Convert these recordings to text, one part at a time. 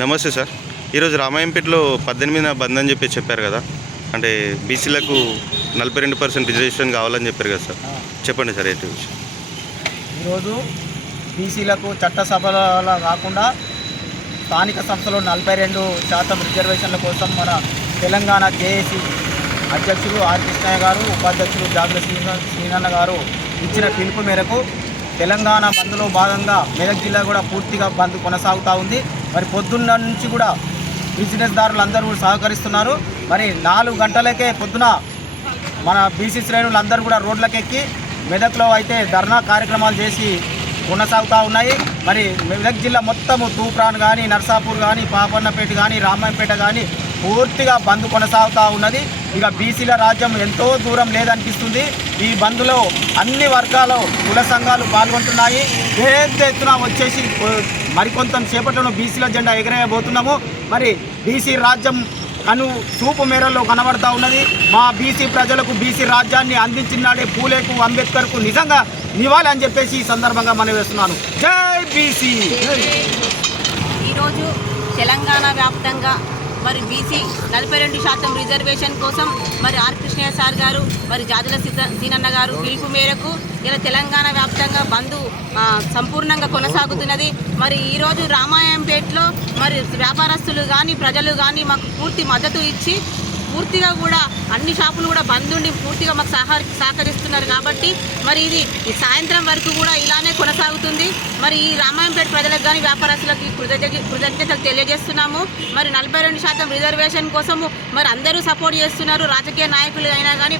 నమస్తే సార్. ఈరోజు రామాయంపేటలో 18న బంద్ అని చెప్పారు కదా, అంటే బీసీలకు 42% రిజర్వేషన్ కావాలని చెప్పారు కదా సార్, చెప్పండి సార్ ఏంటి విషయం. ఈరోజు బీసీలకు చట్టసభలో కాకుండా స్థానిక సంస్థలో 42% రిజర్వేషన్ల కోసం మన తెలంగాణ జేఏసీ అధ్యక్షులు ఆర్ కృష్ణయ్య గారు, ఉపాధ్యక్షులు జాగుల శ్రీనన్న గారు ఇచ్చిన పిలుపు మేరకు తెలంగాణ బంద్లో భాగంగా మెదక్ జిల్లా కూడా పూర్తిగా బంద్ కొనసాగుతూ ఉంది. మరి పొద్దున్న నుంచి కూడా బిజినెస్దారులు అందరూ సహకరిస్తున్నారు. మరి 4 గంటలకే పొద్దున మన బీసీ శ్రేణులు అందరూ కూడా రోడ్లకెక్కి మెదక్లో అయితే ధర్నా కార్యక్రమాలు చేసి కొనసాగుతూ ఉన్నాయి. మరి మెదక్ జిల్లా మొత్తము తూప్రాన్ కానీ, నర్సాపూర్ కానీ, పాపన్నపేట కానీ, రామాయంపేట కానీ పూర్తిగా బంద్ కొనసాగుతూ ఉన్నది. ఇక బీసీల రాజ్యం ఎంతో దూరం లేదనిపిస్తుంది. ఈ బంద్లో అన్ని వర్గాల కుల సంఘాలు పాల్గొంటున్నాయి. పెద్ద ఎత్తున వచ్చేసి మరికొంత సేపట్లోనూ బీసీల జెండా ఎగరేయబోతున్నాము. మరి బీసీ రాజ్యం కను చూపు మేరల్లో కనబడతా ఉన్నది. మా బీసీ ప్రజలకు బీసీ రాజ్యాన్ని అందించినాడే పూలేకు, అంబేద్కర్కు నిజంగా నివాళి అని చెప్పేసి ఈ సందర్భంగా మనం వేస్తున్నాను. జై బీసీ. ఈరోజు తెలంగాణ వ్యాప్తంగా మరి బీసీ 42% రిజర్వేషన్ కోసం మరి ఆర్ కృష్ణయ్య సార్ గారు, మరి జాదుల సీనన్న గారు పిలుపు మేరకు ఇలా తెలంగాణ వ్యాప్తంగా బంద్ సంపూర్ణంగా కొనసాగుతున్నది. మరి ఈరోజు రామాయంపేటలో మరి వ్యాపారస్తులు కానీ, ప్రజలు కానీ మాకు పూర్తి మద్దతు ఇచ్చి పూర్తిగా కూడా అన్ని షాపులు కూడా బంద్ ఉండి పూర్తిగా మాకు సహకరిస్తున్నారు. కాబట్టి మరి ఇది ఈ సాయంత్రం వరకు కూడా ఇలానే కొనసాగుతుంది. మరి ఈ రామాయంపేట ప్రజలకు కానీ, వ్యాపారస్తులకి కృతజ్ఞతలు తెలియజేస్తున్నాము. మరి 42% రిజర్వేషన్ కోసము మరి అందరూ సపోర్ట్ చేస్తున్నారు. రాజకీయ నాయకులు అయినా కానీ,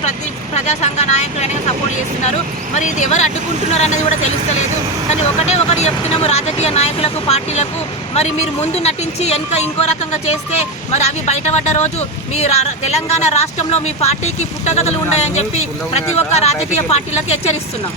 ప్రజా సంఘ నాయకులు అయినా సపోర్ట్ చేస్తున్నారు. మరి ఇది ఎవరు అడ్డుకుంటున్నారు అన్నది కూడా తెలుస్తలేదు. కానీ ఒకటి చెప్తున్నాము రాజకీయ నాయకులకు, పార్టీలకు, మరి మీరు ముందు నటించి వెనుక ఇంకో రకంగా చేస్తే మరి అవి బయటపడ్డ రోజు మీ తెలంగాణ రాష్ట్రంలో మీ పార్టీకి పుట్టగతులు ఉన్నాయని చెప్పి ప్రతి ఒక్క రాజకీయ పార్టీలకు హెచ్చరిస్తున్నాం.